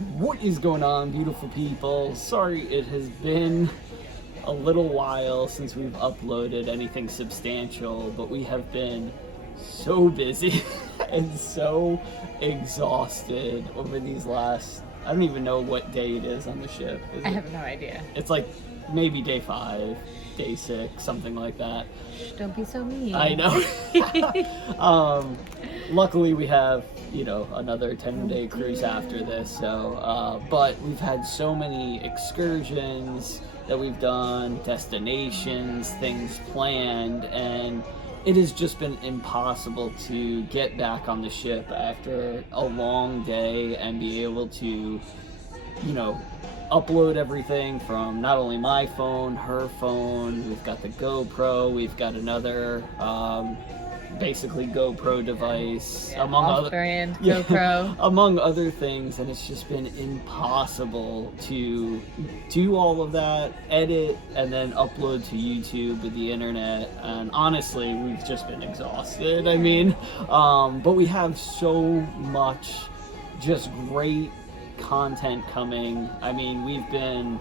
What is going on, beautiful people? Sorry it has been a little while since we've uploaded anything substantial, but we have been so busy and so exhausted over these last, I don't even know what day it is on the ship. I have no idea. It's like maybe day 5, day 6, something like that. Don't be so mean. I know. Luckily we have, another 10-day cruise after this, but we've had so many excursions that we've done, destinations, things planned, and it has just been impossible to get back on the ship after a long day and be able to, upload everything from not only my phone, her phone. We've got the GoPro, we've got another basically GoPro device, among off-brand GoPro, among other things, and it's just been impossible to do all of that, edit, and then upload to YouTube with the internet. And honestly, we've just been exhausted. I mean, but we have so much just great content coming. I mean, we've been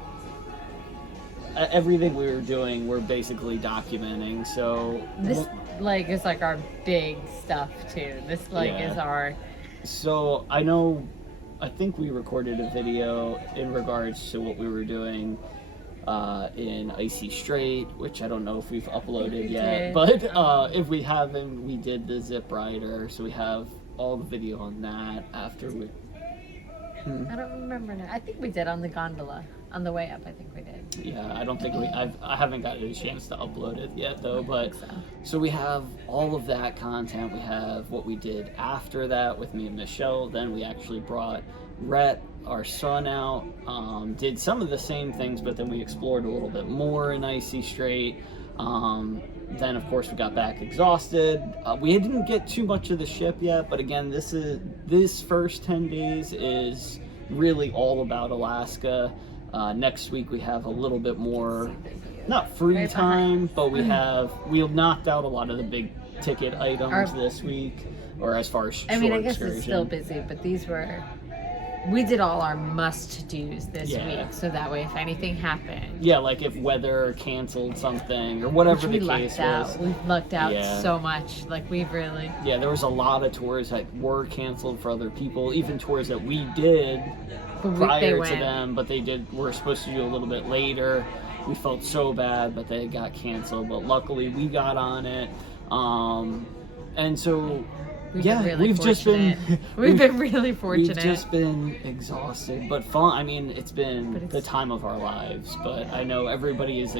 everything we were doing, we're basically documenting. So this is like our big stuff too. This is our. So I think we recorded a video in regards to what we were doing in Icy Strait, which I don't know if we've uploaded yet, but if we haven't, we did the zip rider, so we have all the video on that after we. I don't remember now. I think we did on the gondola. On the way up, I think we did. Yeah, I don't think I haven't gotten a chance to upload it yet though, but so we have all of that content. We have what we did after that with me and Michelle. Then we actually brought Rhett, our son, out, did some of the same things, but then we explored a little bit more in Icy Strait. Then of course we got back exhausted. We didn't get too much of the ship yet, but again, this first 10 days is really all about Alaska. Next week we have a little bit more, not free time, but we knocked out a lot of the big ticket items this week, or as far as short I guess excursion. it's still busy, but we did all our must-dos this week, so that way if anything happened. Yeah, like if weather canceled something or whatever the case was. We've lucked out so much. We've really. Yeah, there was a lot of tours that were canceled for other people, even tours that we did prior to them, but were supposed to do a little bit later. We felt so bad, but they got canceled, but luckily we got on it. And so we've been really fortunate. We've just been exhausted, but fun. I mean, it's been the time of our lives, but I know everybody is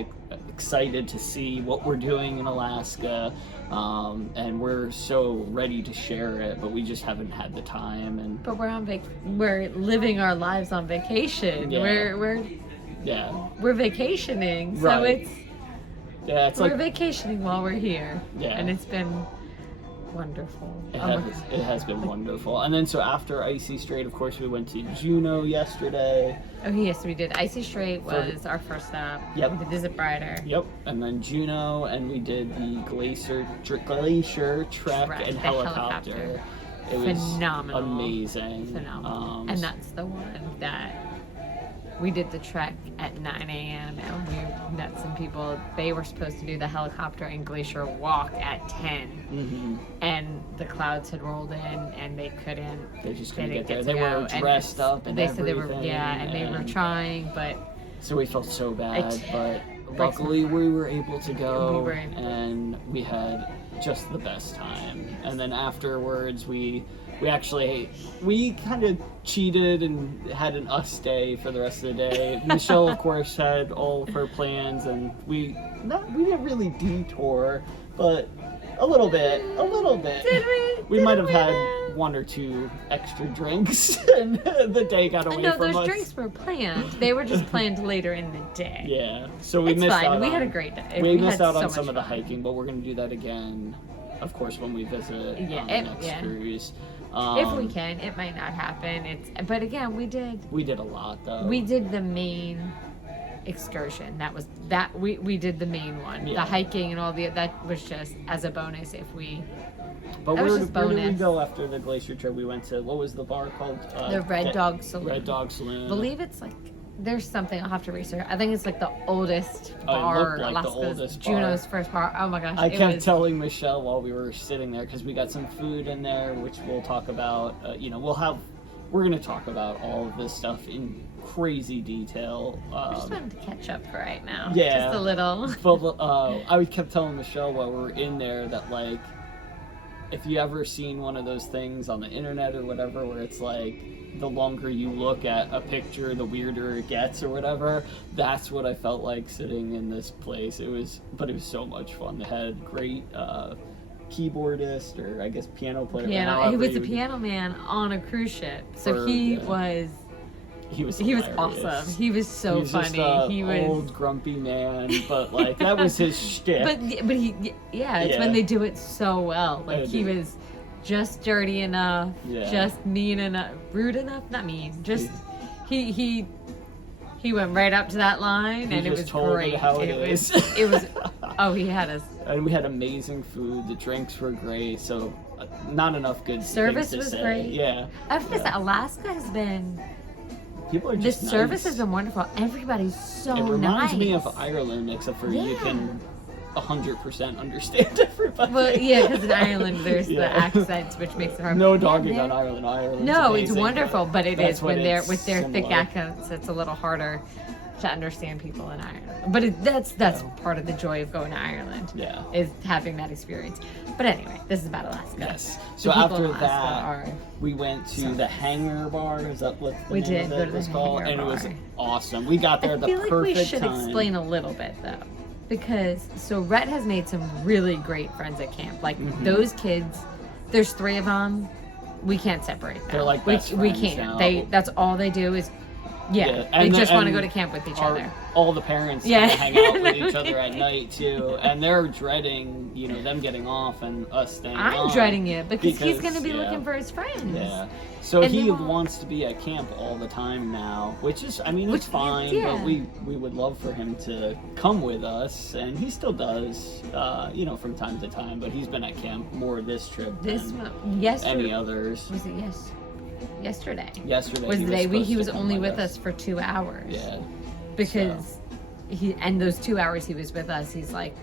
excited to see what we're doing in Alaska, and we're so ready to share it, but we just haven't had the time. But we're living our lives on vacation. Yeah. We're vacationing, so right. we're vacationing while we're here, and it's been wonderful. It has been wonderful. And then so after Icy Strait, of course, we went to Juneau yesterday. Oh yes, we did. Icy Strait was our first stop. Yep. We did the zip rider. Yep. And then Juneau, and we did the glacier trek and helicopter. It was phenomenal. Amazing. Phenomenal. And that's the one that we did the trek at 9 a.m. and we met some people. They were supposed to do the helicopter and glacier walk at 10. And the clouds had rolled in and they couldn't. They just couldn't get there. They were dressed up and everything. They said they were trying, but. So we felt so bad, but luckily we were able to go, and we had just the best time. And then afterwards we kind of cheated and had an us day for the rest of the day. Michelle, of course, had all of her plans, and we didn't really detour, but a little bit. Did we? We might have had one or two extra drinks, and the day got away from us. No, those drinks were planned. They were just planned later in the day. Yeah, so we missed out. We had a great day. We missed out on some of the hiking, but we're going to do that again, of course, when we visit the next cruise. If we can. It might not happen. But again, we did a lot though. We did the main excursion. We did the main one. The hiking and all that was just as a bonus if we But That was where just did we bonus. go after the glacier trip? We went to, what was the bar called? The Red Dog Saloon. Red Dog Saloon. I believe it's like, there's something, I'll have to research. I think it's like the oldest Oh, it bar, looked like the Alaska's, oldest Juneau's bar. first bar. Oh my gosh. I it kept was, telling Michelle while we were sitting there, because we got some food in there, which we'll talk about. We're going to talk about all of this stuff in crazy detail. I just wanted to catch up for right now. Yeah. Just a little. But I kept telling Michelle while we were in there that, like, if you ever seen one of those things on the internet or whatever, where it's like, the longer you look at a picture, the weirder it gets or whatever, that's what I felt like sitting in this place. It was so much fun. They had great keyboardist, or I guess piano player. He was a piano man on a cruise ship. So he was hilarious. awesome. He was so funny. He was old grumpy man, but like that was his shtick. But it's when they do it so well. Like he was just dirty enough, just mean enough, rude enough, not mean. Just he went right up to that line, and it was great. It was. Oh, he had us. And we had amazing food. The drinks were great. So not enough good service things to was say. great. Yeah. I was gonna say Alaska has been. People are just the service has been wonderful. Everybody's so nice. It reminds me of Ireland, except for you can 100% understand everybody. Well, yeah, because in Ireland there's the accents, which makes it hard. No dogging on Ireland. Ireland's no, amazing, it's wonderful, but it is when they're with their similar. thick accents. It's a little harder to understand people in Ireland. But that's part of the joy of going to Ireland. Yeah, is having that experience. But anyway, this is about Alaska. Yes. So after that, we went to the Hangar Bar. Is that what the name of it was called? And it was awesome. We got there at the perfect time. I feel like we should explain a little bit though, because Rhett has made some really great friends at camp. Like those kids, there's 3 of them. We can't separate them. They're like best friends we can't. now. That's all they do is. Yeah, they just want to go to camp with each other. All the parents hang out with each other at night too, and they're dreading, them getting off and us staying on. I'm dreading it because he's going to be looking for his friends. Yeah, so he wants to be at camp all the time now, which is, it's fine, but we would love for him to come with us, and he still does, from time to time. But he's been at camp more this trip than any others. Was it yesterday was the day he was only with us for 2 hours. Yeah, because those 2 hours he was with us, he's like,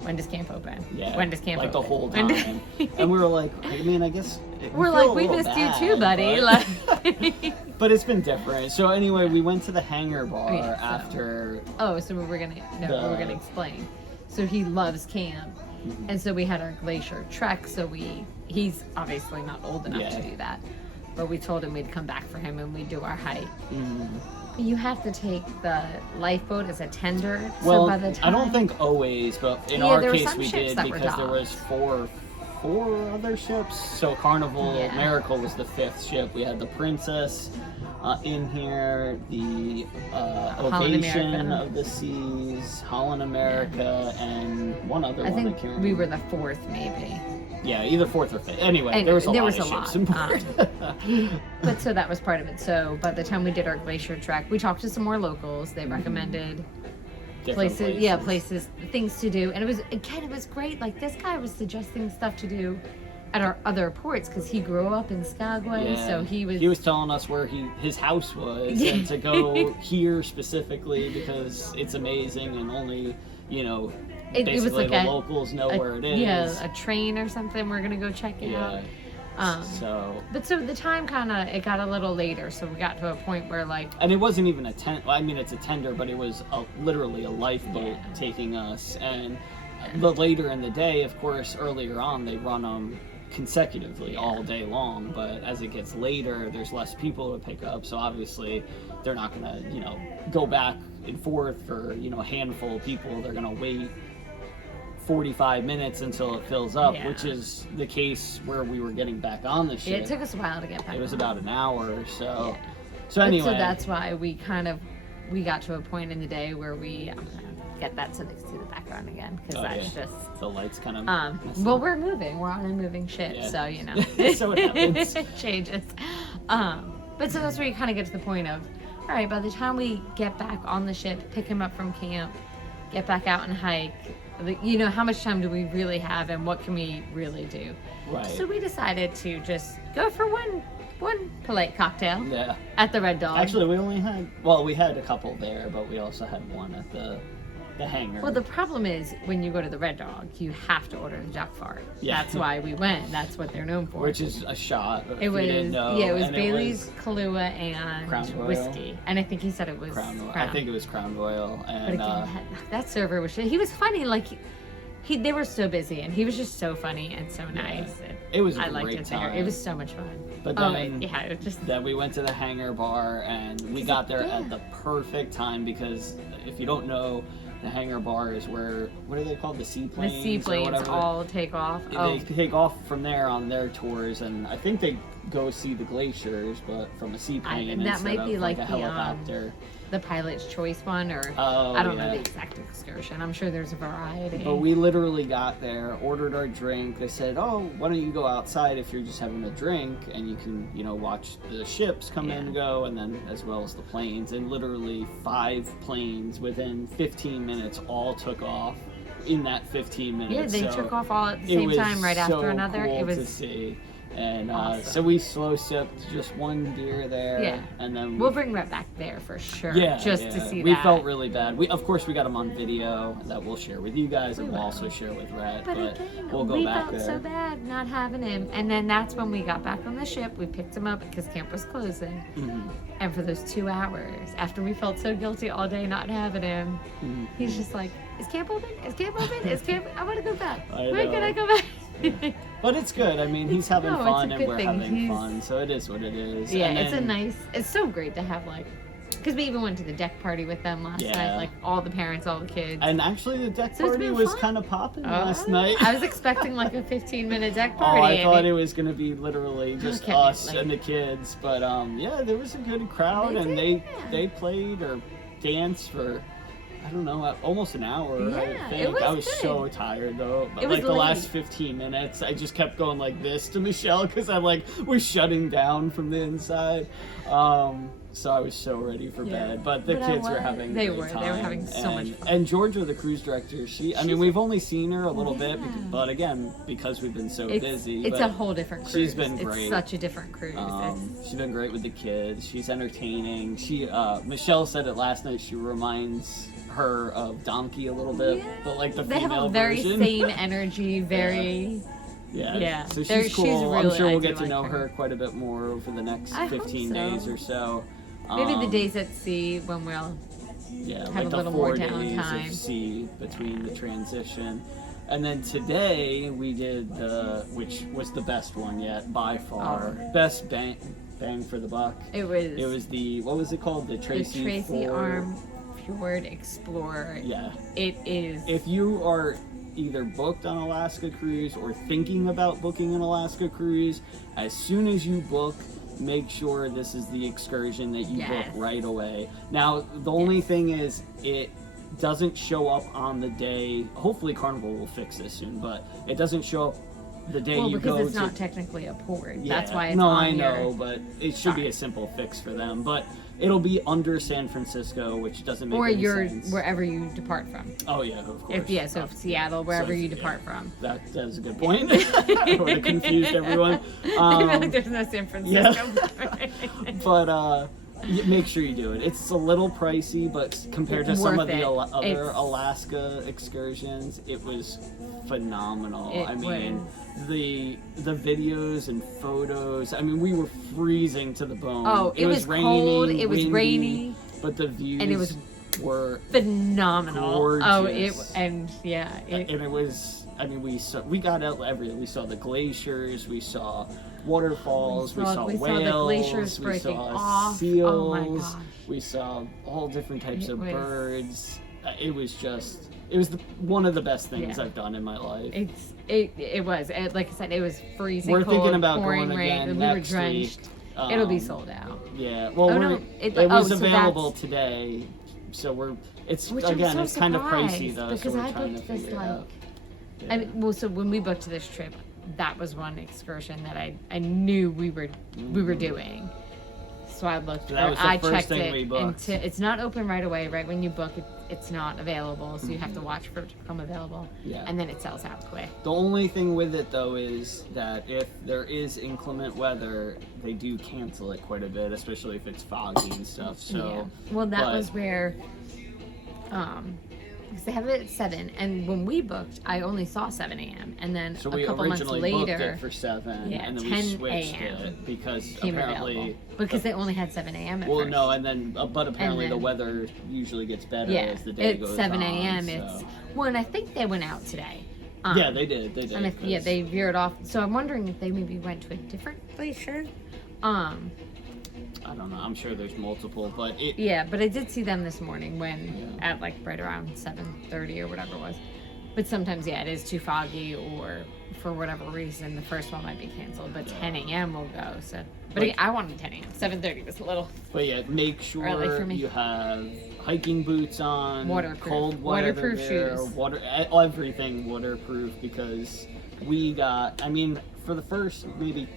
when does camp open? Yeah, when does camp open? The whole time. And we were like, I guess we missed you too, buddy. But it's been different. So anyway, we went to the Hangar Bar after. So we're gonna explain. So he loves camp, and so we had our glacier trek. So he's obviously not old enough to do that. But we told him we'd come back for him and we'd do our hike. But you have to take the lifeboat as a tender. Well, so by the time, I don't think always, but in our case we did because there was four other ships. So Carnival Miracle was the 5th ship. We had the Princess in here, the Ovation of the Seas, Holland America, and one other one. I think we were the 4th maybe. Yeah, either 4th or 5th. Anyway, there was a lot of ships in port. But so that was part of it. So by the time we did our glacier trek, we talked to some more locals. They recommended places, things to do. And it was great. Like, this guy was suggesting stuff to do at our other ports because he grew up in Skagway. So he was telling us where his house was and to go here specifically because it's amazing and only, it was like the locals know where it is. Yeah, a train or something. We're gonna go check it out. But the time it got a little later, so we got to a point where and it wasn't even a tent. It's a tender, but it was literally a lifeboat taking us. And the later in the day, of course, earlier on they run them consecutively all day long. But as it gets later, there's less people to pick up, so obviously they're not gonna go back and forth for a handful of people. They're gonna wait 45 minutes until it fills up, which is the case where we were getting back on the ship. It took us a while to get back. It was about an hour or so. So anyway, so that's why we got to a point in the day where I'm gonna get that so they can see the background again because that's just the lights kind of. Well, we're moving. We're on a moving ship, so so it happens. It changes. But so that's where you kind of get to the point of, all right, by the time we get back on the ship, pick him up from camp, get back out and hike, You know, how much time do we really have, and what can we really do? Right. So we decided to just go for one polite cocktail Yeah. at the Red Dog. Actually, we had a couple there, but we also had one at the hangar. Well, the problem is when you go to the Red Dog, you have to order the Jack Fart. Yeah. That's why we went. That's what they're known for. Which is a shot. It was, didn't know. yeah, it was And Bailey's, Kahlua, and Crown Royal. whiskey. And I think he said it was Crown Royal. Crown. I think it was Crown Royal. But And again, that server was, he was funny. Like, they were so busy, and he was just so funny and so nice. And it was a I liked great it there. time. It was so much fun. But then, yeah, it was just. Then we went to the hangar bar, and we got there at the perfect time, because if you don't know, the hangar bar is where, what are they called? The seaplanes? The seaplanes all take off. They take off from there on their tours, and I think they go see the glaciers, but from a seaplane that instead might be of like a helicopter. The pilot's choice one, or Oh, I don't know yeah. the exact excursion. I'm sure there's a variety. But we literally got there, ordered our drink. They said, "Oh, why don't you go outside if you're just having a drink, and you can, watch the ships come in and go, and then as well as the planes." And literally 5 planes within 15 minutes all took off in that 15 minutes. Yeah, they So took off all at the same time, right so after another. Cool It was to see. And awesome. so we slow sipped just one beer there. Yeah. And then we'll bring Rhett back there for sure. Yeah, just yeah. to see we that. felt really bad. Of course, we got them on video that we'll share with you guys, and we'll also share with Rhett. But again, we'll go we back felt there. so bad not having him. And then that's when we got back on the ship. We picked him up because camp was closing. Mm-hmm. And for those 2 hours, after we felt so guilty all day not having him, he's just like, "Is camp open? Is camp open? Is camp? I want to go back. When can I go back?" But it's good. I mean, he's having fun, it's a and good we're thing. having fun, so it is what it is. Yeah, And it's so great to have, like, because we even went to the deck party with them last night, like all the parents, all the kids. And actually, the deck So it's party been was fun. kind of popping last night. I was expecting like a 15-minute deck party. I thought it was going to be literally just Okay, us like- and the kids, but yeah, there was a good crowd, They and did, they played or danced for, I don't know, almost an hour. Yeah, I think. it was I was good. so tired though. But It was like the late. last 15 minutes, I just kept going like this to Michelle because I was shutting down from the inside. So I was so ready for bed. But the kids were having a great time. They were having so much fun. And Georgia, the cruise director, I mean, we've only seen her a little bit, but again, because we've been so busy. It's but a whole different cruise. She's been great. It's such a different cruise. She's been great with the kids. She's entertaining. Michelle said it last night. She reminds her of Donkey a little bit, but like the they have female a very version. same energy, very. Yeah. So They're- she's cool. she's I'm really- sure I we'll do get to like know her. her quite a bit more over the next I hope 15 so. days or so. Maybe the days at sea when we'll. Yeah, have like a the little 4 more days downtime. of sea between the transition. And then today we did which was the best one yet by far. Best bang for the buck. It was. It was what was it called? The Tracy Ford. Arm Fjord Explorer. Yeah. It is. If you are either booked on Alaska cruise or thinking about booking an Alaska cruise, as soon as you book, make sure this is the excursion that you book right away. Now, the only thing is, it doesn't show up on the day. Hopefully Carnival will fix this soon, but it doesn't show up the day you go to. because it's not technically a port. Yeah. That's why it's no, on I know, your... but it should be a simple fix for them. But it'll be under San Francisco, which doesn't make any sense. Wherever you depart from. Oh yeah, of course. If Seattle, wherever you depart from. That is a good point. I would have confused everyone. There's no San Francisco. But make sure you do it. It's a little pricey, but compared to some of the other Alaska excursions, it was phenomenal. I mean, the videos and photos. I mean, we were freezing to the bone. Oh, it was raining, cold. It was windy, rainy. but the views and it was were phenomenal. gorgeous. Oh, and it was. I mean, we saw we saw the glaciers. We saw waterfalls. We saw whales. The glaciers we breaking saw off. seals. Oh my gosh. We saw all different types of birds. It was just. It was one of the best things I've done in my life. It was. Like I said, it was freezing We're cold, thinking about pouring going rain, again and next we were drenched. week. It'll be sold out. Yeah. Well, it was available today, so it's again it's kind of pricey though. Because so we're I trying to booked this figure it out. I mean, so when we booked this trip, that was one excursion that I knew we were doing. So I looked. So that was the I first checked thing it. we booked. It's not open right away. Right when you book it, it's not available. So you have to watch for it to become available. Yeah. And then it sells out quick. The only thing with it though is that if there is inclement weather, they do cancel it quite a bit, especially if it's foggy and stuff. So yeah. Well, that was where, because they have it at 7, and when we booked, I only saw 7 a.m. and then so a we couple months originally later, booked it for 7, yeah, and then 10 we switched a.m. it because came apparently available. Because they only had 7 a.m. at well, first. no, and then but apparently then- the weather usually gets better Yeah, as the day it's goes 7 on. a.m. So. It's well, and I think they went out today. Yeah, they did. They did. And yeah, they veered off. So I'm wondering if they maybe went to a different glacier. I don't know. I'm sure there's multiple, but it. Yeah, but I did see them this morning when at like right around 7:30 or whatever it was. But sometimes, yeah, it is too foggy, or for whatever reason, the first one might be canceled. But 10 a.m. will go. So, but Like- I wanted 10 a.m. 7:30 was a little But yeah, make early for sure me. you have hiking boots on, Waterproof. cold weather Waterproof gear, shoes. everything waterproof, because we got. I mean, for the first maybe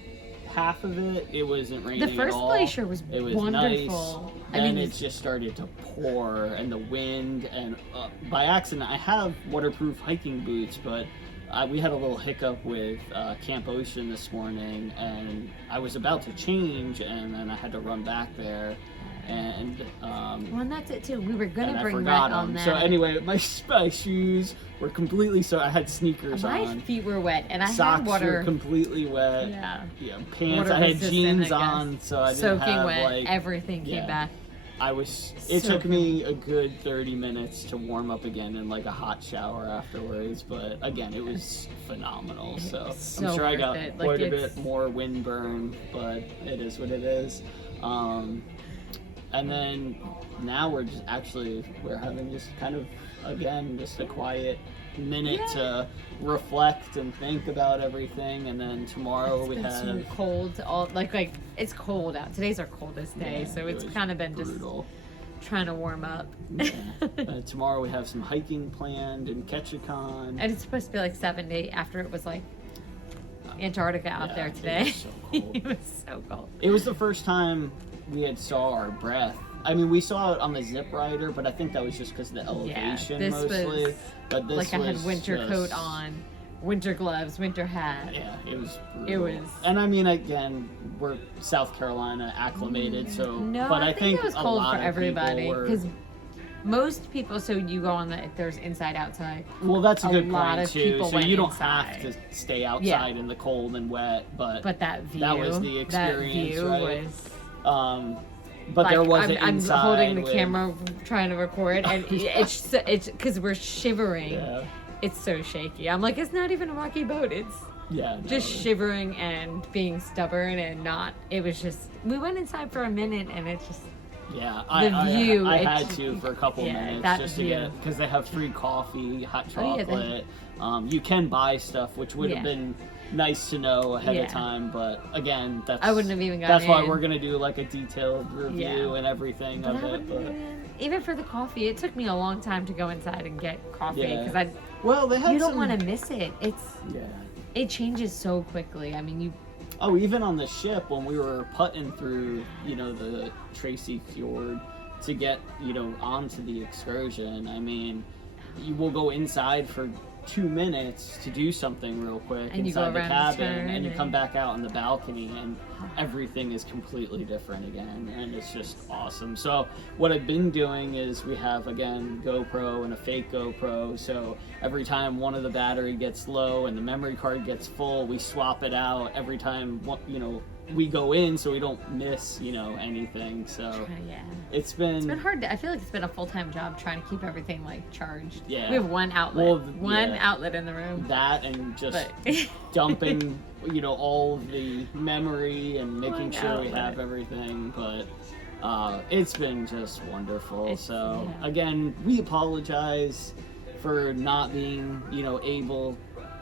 half of it, it wasn't raining The first at all. glacier was It was wonderful. nice. I Then mean, it just started to pour, and the wind, and by accident, I have waterproof hiking boots, but we had a little hiccup with Camp Ocean this morning, and I was about to change, and then I had to run back there, and well, and that's it too. We were gonna and I bring forgot Rhett on them. that. So anyway, my shoes were completely I had sneakers my on. feet were wet, and I Socks had water. were completely wet. Yeah. Pants. Water I had resistant, jeans I guess. on, so I didn't Soaking have wet. like. Everything came yeah. back. It So took me a good 30 minutes to warm up again in like a hot shower afterwards, but again, it was phenomenal. So So I'm sure I worth got it. Like, quite a it's- bit more windburn, but it is what it is. And then now we're having just kind of again just a quiet minute to reflect and think about everything, and then tomorrow It's we been have so cold. Like it's cold out. Today's our coldest day, yeah, so it it's was kind of been brutal. just trying to warm up. Yeah. Tomorrow we have some hiking planned in Ketchikan. And it's supposed to be like 70 after it was like Antarctica out Yeah, there it today. was so cold. It was so cold. It was the first time we had saw our breath. I mean, we saw it on the zip rider, but I think that was just because of the elevation this mostly. was But this like I had was winter just- coat on, winter gloves, winter hat. Yeah, it was brutal. It was- And I mean, again, we're South Carolina acclimated, so. No, but I think it was a cold lot for of everybody people were- because most people. So you go on there's inside outside. Well, that's a good lot point of too. people So went you don't inside. have to stay outside in the cold and wet, but that view, that was the experience, that view right? was. But Like, there was an I'm inside holding the with- camera, trying to record, and it's because we're shivering. Yeah. It's so shaky. I'm like, it's not even a rocky boat. It's Yeah. just no. shivering and being stubborn and not. It was just. We went inside for a minute, and it just. Yeah, The view, I it's- had to for a couple yeah, minutes that just to view. get because they have free coffee, hot Oh, yeah, chocolate. You can buy stuff, which would have Yeah. been nice to know ahead Yeah. of time. But again, that's I wouldn't have even gotten That's why in. we're gonna do like a detailed review Yeah. and everything But of I it. wouldn't But even, even for the coffee, it took me a long time to go inside and get coffee Yeah. because well, they had you don't some- want to miss it. Yeah. It changes so quickly. I mean, you. Oh, even on the ship when we were putting through, the Tracy Fjord to get, onto the excursion. I mean, you will go inside for 2 minutes to do something real quick And you go inside the around the cabin, turn and you and- come back out on the balcony, and everything is completely different again, and it's just awesome. So what I've been doing is we have again GoPro and a fake GoPro. So every time one of the battery gets low and the memory card gets full, we swap it out every time we go in, so we don't miss anything. So Yeah. it's been hard. I feel like it's been a full-time job trying to keep everything like charged. Yeah. We have one outlet. Well, one yeah. outlet in the room. that and just But dumping all of the memory and making One sure we outlet. have everything, but it's been just wonderful. So yeah. again, we apologize for not being able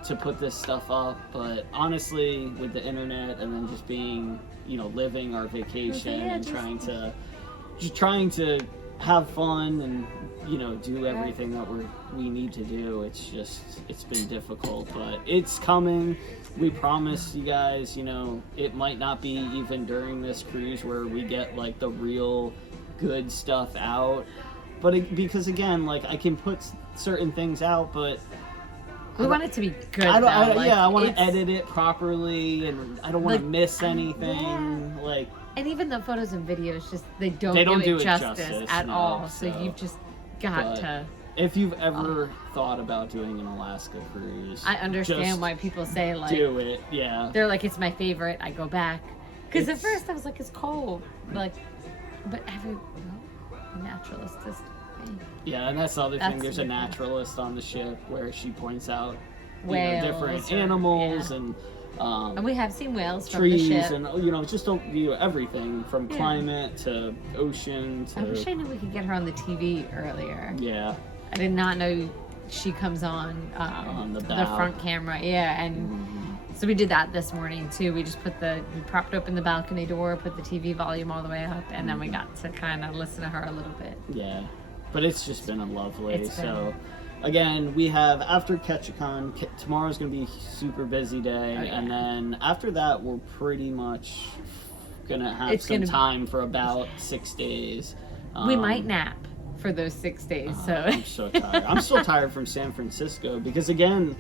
to put this stuff up, but honestly, with the internet and then just being living our vacation Yeah, and just- trying to have fun and, you know, do everything that we need to do. It's been difficult, but it's coming. We promise you guys, you know, it might not be even during this cruise where we get like the real good stuff out, but because again, like, I can put certain things out, but we want it to be good. I want to edit it properly, and I don't want to miss anything. Yeah. Like, and even the photos and videos, just they don't do it justice at all. So you've just got to. If you've ever thought about doing an Alaska cruise, I understand why people say, like, do it. Yeah, they're like, it's my favorite. I go back because at first I was like, it's cold, like, but naturalist is. Yeah, and that's the other thing. There's a naturalist on the ship where she points out different animals and we have seen whales trees from the ship. And, you know, just don't view everything from climate to ocean to... I wish I knew we could get her on the TV earlier. Yeah. I did not know she comes on the front camera. Yeah, and so we did that this morning too. We just we propped open the balcony door, put the TV volume all the way up, and then we got to kind of listen to her a little bit. Yeah. But it's just been lovely. Again, we have, after Ketchikan, tomorrow's going to be a super busy day. And then after that, we're pretty much going to have some time for about 6 days. We might nap for those 6 days. I'm so tired. I'm still tired from San Francisco because, again,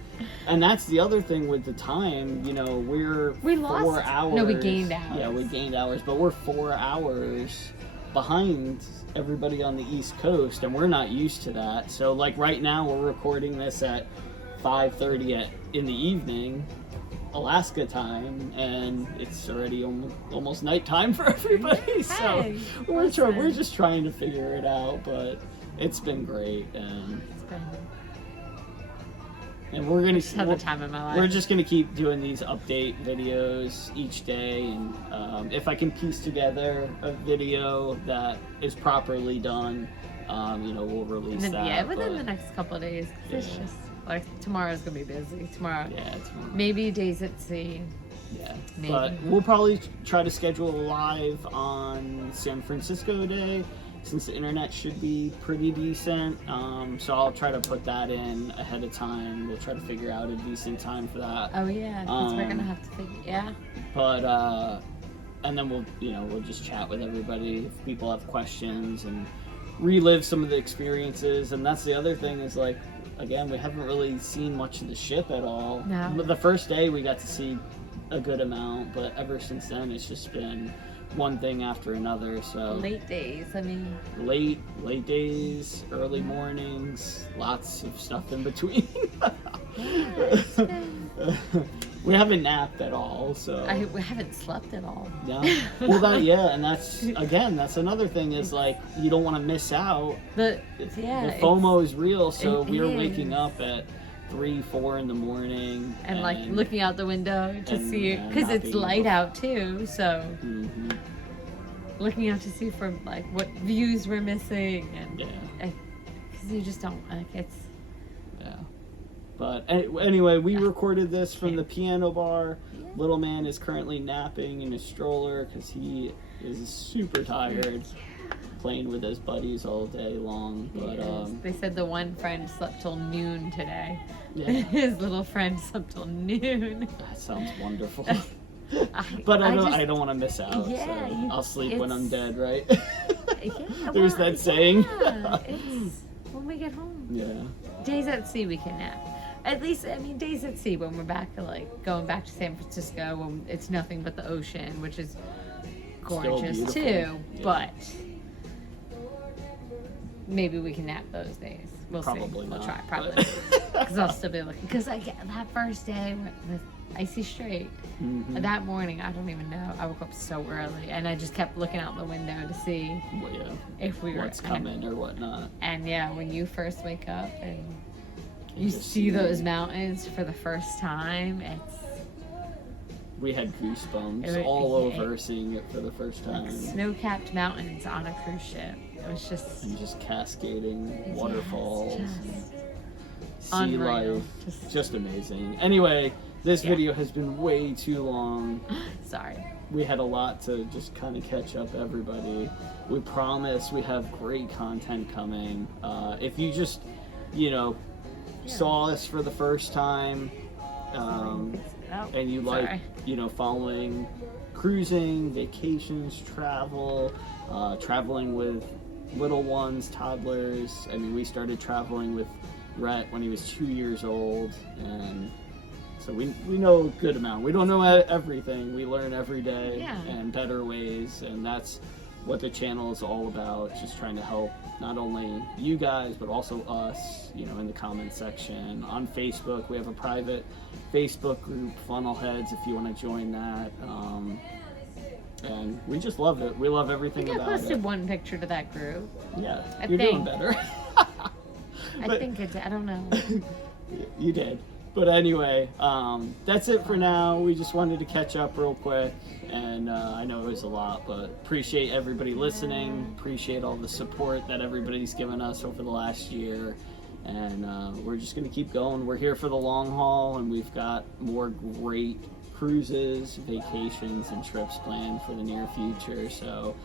and that's the other thing with the time, you know, we lost 4 hours. No, we gained hours. Yeah, we gained hours, but we're 4 hours behind everybody on the East Coast, and we're not used to that. So, like, right now we're recording this at 5:30 in the evening, Alaska time, and it's already almost nighttime for everybody. So we're just trying to figure it out, but it's been great, and we're gonna have the time of my life. We're just gonna keep doing these update videos each day, and if I can piece together a video that is properly done, you know, we'll release that. Yeah, within the next couple of days. It's just like tomorrow's gonna be busy. Tomorrow. Maybe days at sea. Yeah, maybe. But we'll probably try to schedule a live on San Francisco Day, since the internet should be pretty decent. So I'll try to put that in ahead of time. We'll try to figure out a decent time for that. Oh yeah, because we're gonna have to figure. But and then we'll just chat with everybody if people have questions and relive some of the experiences. And that's the other thing is, like, again, we haven't really seen much of the ship at all. No. But the first day we got to see a good amount, but ever since then it's just been one thing after another. So late days, I mean, late days, early mornings, lots of stuff in between. We haven't napped at all, so we haven't slept at all. Yeah. Well, and that's another thing is, like, you don't want to miss out. The FOMO is real, so we're waking up at 3-4 in the morning and like looking out the window to see, because it's light out too, so looking out to see for like what views we're missing, and because you just don't like it's. But anyway, we recorded this from the piano bar. Little man is currently napping in his stroller because he is super tired, playing with his buddies all day long. But they said the one friend slept till noon today. Yeah. His little friend slept till noon. That sounds wonderful. But I don't want to miss out. Yeah, so I'll sleep when I'm dead, right? There's that saying. It's when we get home. Yeah. Days at sea we can nap. At least, I mean, days at sea when we're back to, like, going back to San Francisco when it's nothing but the ocean, which is gorgeous too. Yeah. But maybe we can nap those days. We'll see. We'll try. Probably. Because I'll still be looking. Because that first day with Icy Strait, that morning, I don't even know. I woke up so early, and I just kept looking out the window to see if we were what's coming or whatnot. And when you first wake up and you see those mountains for the first time, we had goosebumps all over seeing it for the first time. Like snow-capped mountains on a cruise ship. It was just cascading waterfalls, sea unreal. life, just amazing. Anyway, this video has been way too long. Sorry. We had a lot to just kind of catch up everybody. We promise we have great content coming. If you just, you know, saw us for the first time, and you like, you know, following cruising, vacations, travel, traveling with little ones, toddlers. I mean, we started traveling with Rhett when he was 2 years old, and so we know a good amount. We don't know everything. We learn every day and better ways, and that's what the channel is all about, just trying to help not only you guys, but also us, you know, in the comment section. On Facebook, we have a private Facebook group, Funnelheads, if you want to join that. And we just love it. We love everything about it. I posted one picture to that group. Yeah, you're doing better. I think it did. I don't know. You did. But anyway, that's it for now. We just wanted to catch up real quick. And I know it was a lot, but appreciate everybody listening. Appreciate all the support that everybody's given us over the last year. And we're just going to keep going. We're here for the long haul, and we've got more great cruises, vacations, and trips planned for the near future. So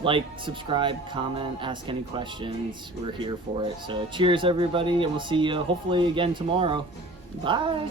like, subscribe, comment, ask any questions. We're here for it. So cheers, everybody, and we'll see you hopefully again tomorrow. Bye.